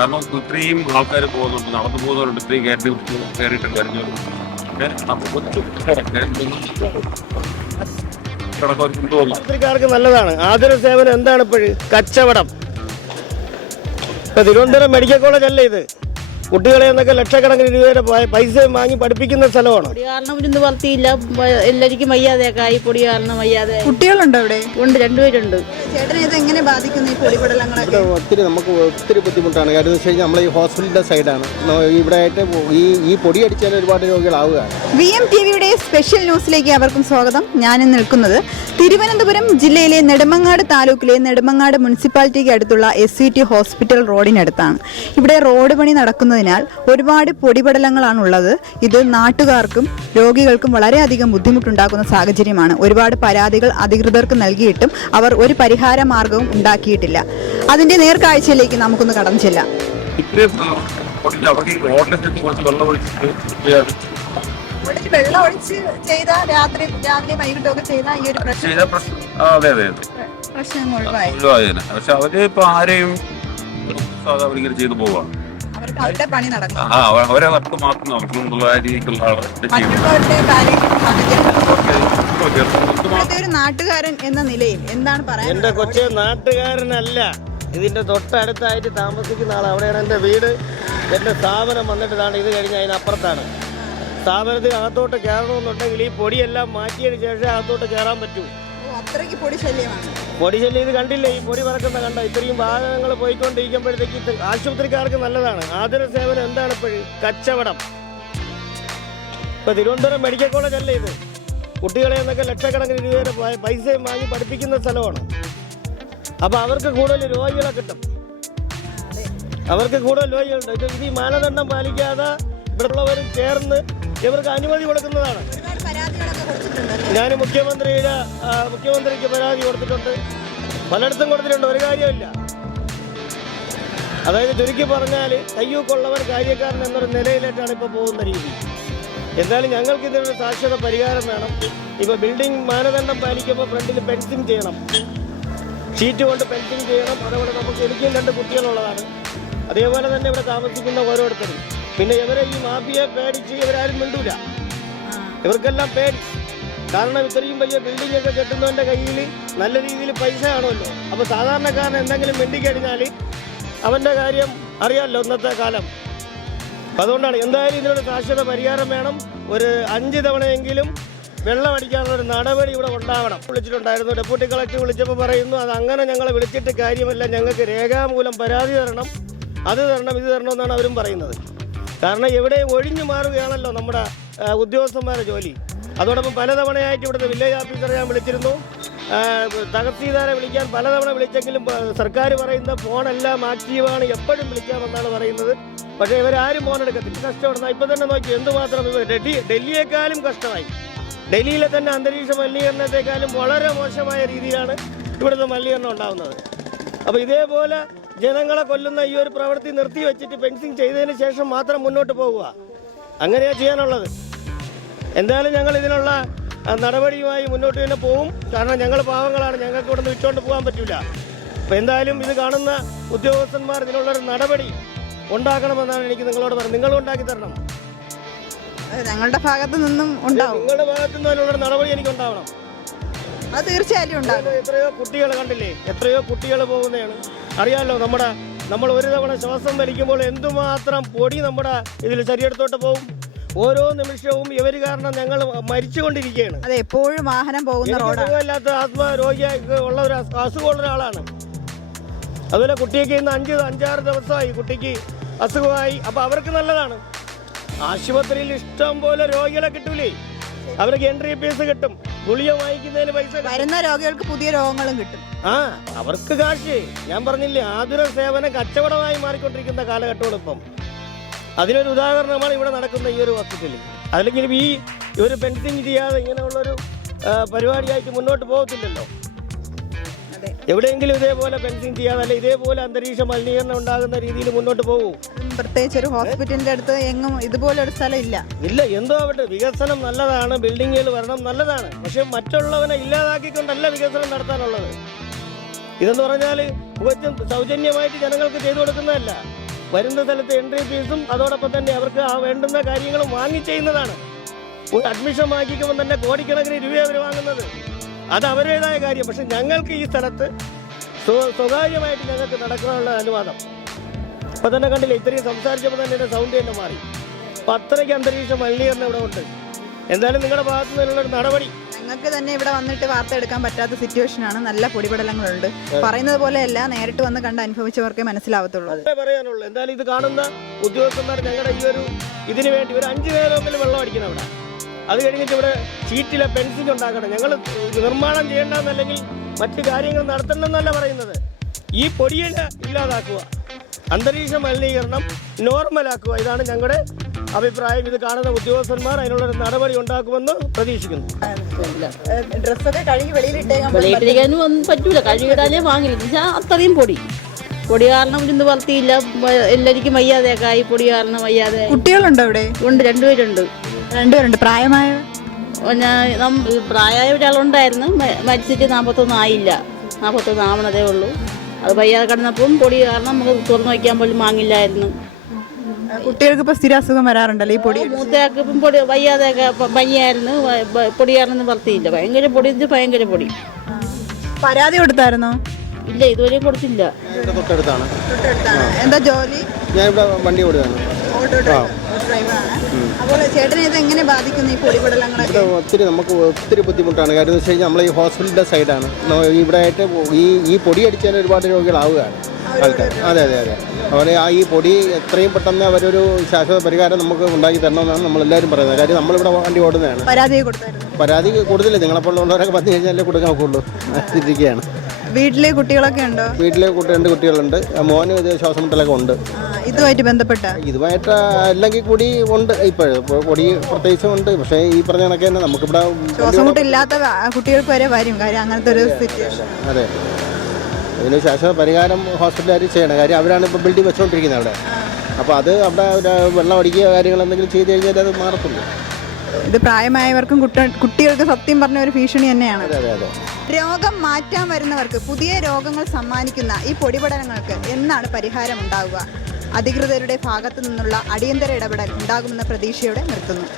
കാരണം ഇത്രയും ആൾക്കാർ പോകുന്നുണ്ട്, നടന്നു പോകുന്നവരുണ്ട്, ഇത്രയും കയറിയിട്ട് വരുന്നവരുണ്ട്. യാത്രക്കാർക്ക് നല്ലതാണ്. ആതുര സേവനം എന്താണ് ഇപ്പോഴും? കച്ചവടം. ഇപ്പൊ തിരുവനന്തപുരം മെഡിക്കൽ കോളേജ് അല്ലേ ഇത്? കുട്ടികളെ എന്നൊക്കെ ലക്ഷക്കണക്കിന് രൂപയുടെ പൈസ വാങ്ങി പഠിപ്പിക്കുന്ന സ്ഥലമാണ്. പൊടി കാരണം ഇന്ന് വളർത്തിയില്ല, എല്ലാവർക്കും വയ്യാതെയൊക്കെ ആയി. പൊടി കാരണം വയ്യാതെ. കുട്ടികളുണ്ടോ ഇവിടെ? ഉണ്ട്, രണ്ടുപേരുണ്ട്. ചേട്ടനെ ഇത് എങ്ങനെ ബാധിക്കുന്നു ഈ പൊടിപടലങ്ങളൊക്കെ? നമുക്ക് ഒത്തിരി ബുദ്ധിമുട്ടാണ്. കാര്യം എന്ന് വെച്ച് കഴിഞ്ഞാൽ നമ്മൾ ഈ ഹോസ്പിറ്റലിന്റെ സൈഡാണ്. ഇവിടെ ആയിട്ട് ഈ പൊടി അടിച്ചാൽ ഒരുപാട് രോഗികളാവുകയാണ്. VMTVയുടെ സ്പെഷ്യൽ ന്യൂസിലേക്ക് അവർക്കും സ്വാഗതം. ഞാനിന്ന് നിൽക്കുന്നത് തിരുവനന്തപുരം ജില്ലയിലെ നെടുമങ്ങാട് താലൂക്കിലെ നെടുമങ്ങാട് മുനിസിപ്പാലിറ്റിക്ക് അടുത്തുള്ള SVT ഹോസ്പിറ്റൽ റോഡിനടുത്താണ്. ഇവിടെ റോഡ് പണി നടക്കുന്നതിനാൽ ഒരുപാട് പൊടിപടലങ്ങളാണുള്ളത്. ഇത് നാട്ടുകാർക്കും രോഗികൾക്കും വളരെയധികം ബുദ്ധിമുട്ടുണ്ടാക്കുന്ന സാഹചര്യമാണ്. ഒരുപാട് പരാതികൾ അധികൃതർക്ക് നൽകിയിട്ടും അവർ ഒരു പരിഹാര മാർഗവും ഉണ്ടാക്കിയിട്ടില്ല. അതിന്റെ നേർക്കാഴ്ചയിലേക്ക് നമുക്കൊന്ന് കടന്നു ചെല്ലാം. വെള്ളം ഒഴിച്ച് ചെയ്ത രാത്രി വൈകിട്ടൊക്കെ ചെയ്ത ഈ ഒരു പ്രശ്നം ഒഴിവായി. പക്ഷെ അവര് ഇപ്പൊ ആരെയും അവരിങ്ങനെ ചെയ്തു പോവാണ്. അവരുടെ പണി നടക്കും. അവരെ വർക്ക് മാത്രം അവർക്കുള്ള രീതിക്കുള്ള ഒരു നാട്ടുകാരൻ എന്ന നിലയിൽ എന്താണ് പറയാൻ? എന്റെ കൊച്ചെ, നാട്ടുകാരനല്ല, ഇതിന്റെ തൊട്ടടുത്തായിട്ട് താമസിക്കുന്ന ആൾ. അവിടെയാണ് എന്റെ വീട്. എന്റെ സ്ഥാപനം വന്നിട്ടാണ്. ഇത് കഴിഞ്ഞ് അതിനപ്പുറത്താണ്. സ്ഥാപനത്തിൽ അകത്തോട്ട് കയറണമെന്നുണ്ടെങ്കിൽ ഈ പൊടിയെല്ലാം മാറ്റിയതിന് ശേഷം അകത്തോട്ട് കയറാൻ പറ്റൂ. അത്രയ്ക്ക് പൊടി ശല്യമാണ്. പൊടി ശല്യം ഇത് കണ്ടില്ലേ? ഈ പൊടി പറക്കുന്ന കണ്ട. ഇത്രയും വാഹനങ്ങൾ പോയിക്കൊണ്ടിരിക്കുമ്പോഴത്തേക്ക് ആശുപത്രിക്കാർക്ക് നല്ലതാണ്. ആതുര സേവനം എന്താണ് ഇപ്പോഴും? കച്ചവടം. ഇപ്പൊ തിരുവനന്തപുരം മെഡിക്കൽ കോളേജ് അല്ലേ ഇത്? കുട്ടികളെ എന്നൊക്കെ ലക്ഷക്കണക്കിന് രൂപയുടെ പൈസയും വാങ്ങി പഠിപ്പിക്കുന്ന സ്ഥലമാണ്. അപ്പൊ അവർക്ക് കൂടുതൽ രോഗികളെ കിട്ടും. അവർക്ക് കൂടുതൽ രോഗികളുണ്ട്. ഇത് ഈ മാനദണ്ഡം പാലിക്കാതെ ഇവിടെയുള്ളവരും ചേർന്ന് ഇവർക്ക് അനുമതി കൊടുക്കുന്നതാണ്. ഞാൻ മുഖ്യമന്ത്രിക്ക് പരാതി കൊടുത്തിട്ടുണ്ട്. പലയിടത്തും കൊടുത്തിട്ടുണ്ട്. ഒരു കാര്യമില്ല. അതായത് ചുരുക്കി പറഞ്ഞാൽ കയ്യൂക്കുള്ളവർ കാര്യക്കാരൻ എന്നൊരു നിലയിലേക്കാണ് ഇപ്പോൾ പോകുന്ന രീതി. എന്തായാലും ഞങ്ങൾക്ക് ഇതിനൊരു സാക്ഷരത പരിഹാരം വേണം. ഇപ്പോൾ ബിൽഡിംഗ് മാനദണ്ഡം പാലിക്കുമ്പോൾ ഫ്രണ്ടിൽ ഫെൻസിങ് ചെയ്യണം, ഷീറ്റ് കൊണ്ട് ഫെൻസിങ് ചെയ്യണം. അതേപോലെ നമുക്ക് എനിക്കും 2 കുട്ടികളുള്ളതാണ്. അതേപോലെ തന്നെ ഇവിടെ താമസിക്കുന്ന ഓരോരുത്തരും. പിന്നെ ഇവരെ ഈ മാഫിയെ പേടിച്ച് ഇവരാരും മിണ്ടൂല. ഇവർക്കെല്ലാം പേടി. കാരണം ഇത്രയും വലിയ ബിൽഡിംഗ് ഒക്കെ കെട്ടുന്നവന്റെ കയ്യിൽ നല്ല രീതിയിൽ പൈസ കാണുമല്ലോ. അപ്പോൾ സാധാരണക്കാരൻ എന്തെങ്കിലും മിണ്ടിക്കഴിഞ്ഞാൽ അവന്റെ കാര്യം അറിയാമല്ലോ ഇന്നത്തെ കാലം. അതുകൊണ്ടാണ് എന്തായാലും ഇതിനൊരു സാക്ഷരത പരിഹാരം വേണം. ഒരു 5 തവണയെങ്കിലും വെള്ളം അടിക്കാനുള്ള ഒരു നടപടി ഇവിടെ ഉണ്ടാവണം. വിളിച്ചിട്ടുണ്ടായിരുന്നു. ഡെപ്യൂട്ടി കളക്ടർ വിളിച്ചപ്പോൾ പറയുന്നു അത് അങ്ങനെ ഞങ്ങളെ വിളിച്ചിട്ട് കാര്യമല്ല, ഞങ്ങൾക്ക് രേഖാമൂലം പരാതി തരണം, അത് തരണം, ഇത് തരണം എന്നാണ് അവരും പറയുന്നത്. കാരണം എവിടെയും ഒഴിഞ്ഞു മാറുകയാണല്ലോ നമ്മുടെ ഉദ്യോഗസ്ഥന്മാരുടെ ജോലി. അതോടൊപ്പം പലതവണയായിട്ട് ഇവിടുത്തെ വില്ലേജ് ഓഫീസറെ ഞാൻ വിളിച്ചിരുന്നു. തഹസീൽദാരെ വിളിക്കാൻ പലതവണ വിളിച്ചെങ്കിലും സർക്കാർ പറയുന്ന ഫോണെല്ലാം ആക്റ്റീവാണ്, എപ്പോഴും വിളിക്കാമെന്നാണ് പറയുന്നത്. പക്ഷേ ഇവരാരും ഫോൺ എടുക്കത്തില്ല. കഷ്ടപ്പെടുന്ന ഇപ്പം തന്നെ നോക്കി എന്തുമാത്രം ഡൽഹിയേക്കാളും കഷ്ടമായി. ഡൽഹിയിലെ തന്നെ അന്തരീക്ഷ മലിനീകരണത്തെക്കാളും വളരെ മോശമായ രീതിയിലാണ് ഇവിടുത്തെ മലിനീകരണം ഉണ്ടാകുന്നത്. അപ്പോൾ ഇതേപോലെ ജനങ്ങളെ കൊല്ലുന്ന ഈ ഒരു പ്രവൃത്തി നിർത്തി വെച്ചിട്ട് ഫെൻസിങ് ചെയ്തതിന് ശേഷം മാത്രം മുന്നോട്ട് പോകുക. അങ്ങനെയാണ് ചെയ്യാനുള്ളത്. എന്തായാലും ഞങ്ങൾ ഇതിനുള്ള നടപടിയുമായി മുന്നോട്ട് തന്നെ പോകും. കാരണം ഞങ്ങൾ പാവങ്ങളാണ്, ഞങ്ങൾക്ക് ഇവിടെ നിന്ന് വിട്ടുകൊണ്ട് പോകാൻ പറ്റില്ല. അപ്പോൾ എന്തായാലും ഇത് കാണുന്ന ഉദ്യോഗസ്ഥന്മാർ ഇതിനുള്ളൊരു നടപടി ഉണ്ടാക്കണമെന്നാണ് എനിക്ക് നിങ്ങളോട് പറയുന്നത്. നിങ്ങൾ ഉണ്ടാക്കി തരണം. ഞങ്ങളുടെ ഭാഗത്തു നിന്നും ഉണ്ടാവും. നിങ്ങളുടെ ഭാഗത്തു നിന്നും അതിനുള്ളൊരു നടപടി എനിക്ക് ഉണ്ടാവണം. അത് തീർച്ചയായും ഉണ്ടാകും. എത്രയോ കുട്ടികൾ കണ്ടില്ലേ? എത്രയോ കുട്ടികൾ പോകുന്നതാണ്. അറിയാമല്ലോ, നമ്മൾ ഒരു തവണ ശ്വാസം വലിക്കുമ്പോൾ എന്തുമാത്രം പൊടി നമ്മുടെ ഇതിൽ ശരീരത്തോട്ട് പോകും. ഓരോ നിമിഷവും ഇവർ കാരണം ഞങ്ങൾ മരിച്ചുകൊണ്ടിരിക്കുകയാണ്. അതെ, എപ്പോഴും വാഹനം പോകുന്ന റോഡാണ്. അല്ലാത്ത ആത്മരോഗിയായി ഉള്ള ഒരു അസുഖമുള്ള ഒരാളാണ്. അതുപോലെ കുട്ടിക്ക് ഇന്ന് 5-6 ദിവസമായി കുട്ടിക്ക് അസുഖമായി. അപ്പൊ അവർക്ക് നല്ലതാണ്. ആശുപത്രിയിൽ ഇഷ്ടം പോലെ രോഗികളെ കിട്ടൂലേ? അവർക്ക് എൻട്രി ഫീസ് കിട്ടും, ഗുളിക വാങ്ങിക്കുന്നതിന് പൈസ. വരുന്ന രോഗികൾക്ക് പുതിയ രോഗങ്ങളും കിട്ടും. അവർക്ക് കാശ്. ഞാൻ പറഞ്ഞില്ലേ, ആതുര സേവനം കച്ചവടമായി മാറിക്കൊണ്ടിരിക്കുന്ന കാലഘട്ടമാണ് ഇപ്പം. അതിനൊരു ഉദാഹരണമാണ് ഇവിടെ നടക്കുന്ന ഈ ഒരു ഹോസ്പിറ്റലിൽ. അല്ലെങ്കിൽ ഈ ഒരു ഫെൻസിങ് ചെയ്യാതെ ഇങ്ങനെയുള്ളൊരു പരിപാടിയായിട്ട് മുന്നോട്ട് പോകത്തില്ലല്ലോ. എവിടെയെങ്കിലും ഇതേപോലെ ഫെൻസിങ് ചെയ്യാതെ, അല്ലെ ഇതേപോലെ അന്തരീക്ഷ മലിനീകരണം ഉണ്ടാകുന്ന രീതിയിൽ മുന്നോട്ട് പോകും. പ്രത്യേകിച്ച് ഒരു ഹോസ്പിറ്റലിന്റെ അടുത്ത് എങ്ങും ഇതുപോലെ ഒരു സ്ഥലം ഇല്ല. എന്തോ ആവട്ടെ, വികസനം നല്ലതാണ്, ബിൽഡിങ്ങുകൾ വരണം നല്ലതാണ്. പക്ഷെ മറ്റുള്ളവനെ ഇല്ലാതാക്കിക്കൊണ്ടല്ല വികസനം നടത്താനുള്ളത്. ഇതെന്ന് പറഞ്ഞാൽ സൗജന്യമായിട്ട് ജനങ്ങൾക്ക് ചെയ്തു കൊടുക്കുന്നതല്ല. വരുന്ന സ്ഥലത്ത് എൻട്രി ഫീസും അതോടൊപ്പം തന്നെ അവർക്ക് ആ വേണ്ടുന്ന കാര്യങ്ങളും വാങ്ങി ചെയ്യുന്നതാണ്. ഒരു അഡ്മിഷൻ വാങ്ങിക്കുമ്പോൾ തന്നെ കോടിക്കണക്കിന് രൂപ അവർ വാങ്ങുന്നത്. അത് അവരുടേതായ കാര്യം. പക്ഷെ ഞങ്ങൾക്ക് ഈ സ്ഥലത്ത് സ്വകാര്യമായിട്ട് ഞങ്ങൾക്ക് നടക്കാനുള്ള അനുവാദം ഇപ്പം തന്നെ കണ്ടില്ല. ഇത്രയും സംസാരിച്ചപ്പോൾ തന്നെ എൻ്റെ സൗണ്ട് തന്നെ മാറി. അപ്പം അത്രയ്ക്ക് അന്തരീക്ഷ മലിനീകരണം ഇവിടെ ഉണ്ട്. എന്തായാലും നിങ്ങളുടെ ഭാഗത്തു നിന്നുള്ളൊരു നടപടി. ഞങ്ങൾക്ക് തന്നെ ഇവിടെ വന്നിട്ട് വാർത്ത എടുക്കാൻ പറ്റാത്ത സിറ്റുവേഷനാണ്. നല്ല പൊടിപടലങ്ങളുണ്ട്. പറയുന്നത് പോലെയല്ല, നേരിട്ട് വന്ന് കണ്ട് അനുഭവിച്ചവർക്കേ മനസ്സിലാവത്തുള്ളൂ. പറയാനുള്ളൂ. എന്തായാലും ഇത് കാണുന്ന ഉദ്യോഗസ്ഥന്മാർ ഞങ്ങളുടെ ഈ ഒരു ഇതിന് വേണ്ടി ഒരു 5 നേരമെങ്കിലും വെള്ളം അടിക്കണം ഇവിടെ. അത് കഴിഞ്ഞിട്ട് ഇവിടെ ഷീറ്റിലെ ഫെൻസിങ് ഉണ്ടാക്കണം. ഞങ്ങൾ നിർമ്മാണം ചെയ്യേണ്ടെന്നല്ലെങ്കിൽ മറ്റു കാര്യങ്ങൾ നടത്തണമെന്നല്ല പറയുന്നത്. ഈ പൊടിയെ ഇല്ലാതാക്കുക, അന്തരീക്ഷ മലിനീകരണം നോർമലാക്കുക. ഇതാണ് ഞങ്ങളുടെ അഭിപ്രായം. ഇത് കാണുന്ന ഉദ്യോഗസ്ഥന്മാർ അതിനുള്ളൊരു നടപടി ഉണ്ടാക്കുമെന്ന് പ്രതീക്ഷിക്കുന്നു. ഡ്രസ്സൊക്കെ കഴുകി വെളിയിട്ടിരിക്കാനും ഒന്നും പറ്റൂല. കഴുകിടാനേ വാങ്ങില്ല. അത്രയും പൊടി കാരണം ഇന്ന് വളർത്തിയില്ല. എല്ലാവർക്കും വയ്യാതെയൊക്കെ ആയി. പൊടി കാരണം വയ്യാതെ. കുട്ടികളുണ്ടോ ഇവിടെ? ഉണ്ട്, 2 പേരുണ്ട്. 2 പേരുണ്ട്. പ്രായമായ ഒരാളുണ്ടായിരുന്നു, മരിച്ചിട്ട് 41 ആയില്ല. 41 ആവണതേ ഉള്ളൂ. അത് വയ്യാതെ കിടന്നപ്പം പൊടി കാരണം നമുക്ക് തുറന്നു വയ്ക്കാൻ പോലും വാങ്ങില്ലായിരുന്നു. കുട്ടികൾക്ക് ഇപ്പൊ സ്ഥിര അസുഖം വരാറുണ്ടല്ലോ ഈ പൊടി. മൂത്തയാൾക്ക് ഇപ്പം പൊടി വയ്യാതെയൊക്കെ പനിയായിരുന്നു. പൊടി കാരണം വളർത്തിയില്ല. ഭയങ്കര പൊടി. പരാതി കൊടുത്തായിരുന്നോ? ഇല്ല, ഇതുവരെയും കൊടുത്തില്ല. തൊട്ടടുത്താണ്. എന്താ ജോലി? ഞാൻ ഇവിടെ വണ്ടി ഓടുകയാണ്. അപ്പോൾ ചേട്ടനെ ഇത് എങ്ങനെ ബാധിക്കുന്നു ഈ പൊടിപടലങ്ങളൊക്കെ? ഒത്തിരി നമുക്ക് ഒത്തിരി ബുദ്ധിമുട്ടാണ്. കാര്യം എന്ന് വെച്ച് കഴിഞ്ഞാൽ നമ്മൾ ഈ ഹോസ്പിറ്റലിൻ്റെ സൈഡാണ്. ഇവിടെ ആയിട്ട് ഈ പൊടി അടിച്ചാൽ ഒരുപാട് രോഗികളാവുകയാണ് ആൾക്കാർ. അതെ. അതുപോലെ ഈ പൊടി എത്രയും പെട്ടെന്ന് അവരൊരു ശാശ്വത പരിഹാരം നമുക്ക് ഉണ്ടാക്കി തരണമെന്നാണ് നമ്മളെല്ലാവരും പറയുന്നത്. കാര്യം നമ്മളിവിടെ വണ്ടി ഓടുന്നതാണ്. പരാതി കൊടുത്തില്ല. നിങ്ങളെപ്പോലുള്ളവരൊക്കെ വന്നു കഴിഞ്ഞാലേ കൊടുക്കാൻ ഒക്കുള്ളൂ. ഇരിക്കുകയാണ്. വീട്ടിലെ കുട്ടികളൊക്കെ ഉണ്ടോ? വീട്ടിലെ 2 കുട്ടികളുണ്ട്. മോന് ഇത് ശ്വാസം മുട്ടലൊക്കെ ഉണ്ട്. ഇതുമായിട്ട് ഇതുമായിട്ട് അല്ലെങ്കിൽ കൂടി ഉണ്ട്. ഇപ്പോഴും പൊടി പ്രത്യേകിച്ചും ഉണ്ട്. പക്ഷേ ഈ പറഞ്ഞ കണക്ക് തന്നെ നമുക്കിവിടെ ശ്വാസം മുട്ടില്ലാത്ത കുട്ടികൾക്ക് വരെ വരും. കാര്യം അങ്ങനത്തെ ഒരു സിറ്റുവേഷൻ. അതെ. ഇതിന് ശാശ്വത പരിഹാരം ഹോസ്പിറ്റലുകാർ ചെയ്യണം. കാര്യം അവരാണ് ഇപ്പോൾ ബിൽഡിംഗ് വെച്ചുകൊണ്ടിരിക്കുന്നത് അവിടെ. അപ്പോൾ അത് അവിടെ വെള്ളം അടിക്കുക കാര്യങ്ങൾ എന്തെങ്കിലും ചെയ്ത് കഴിഞ്ഞാൽ അത് മാറത്തുള്ളൂ. ഇത് പ്രായമായവർക്കും കുട്ടികൾക്ക് സത്യം പറഞ്ഞ ഒരു ഭീഷണി തന്നെയാണ്. അതെ. രോഗം മാറ്റാൻ വരുന്നവർക്ക് പുതിയ രോഗങ്ങൾ സമ്മാനിക്കുന്ന ഈ പൊടിപടലങ്ങൾക്ക് എന്നാണ് പരിഹാരം ഉണ്ടാവുക? അധികൃതരുടെ ഭാഗത്തു നിന്നുള്ള അടിയന്തര ഇടപെടൽ ഉണ്ടാകുമെന്ന പ്രതീക്ഷയോടെ നിർത്തുന്നു.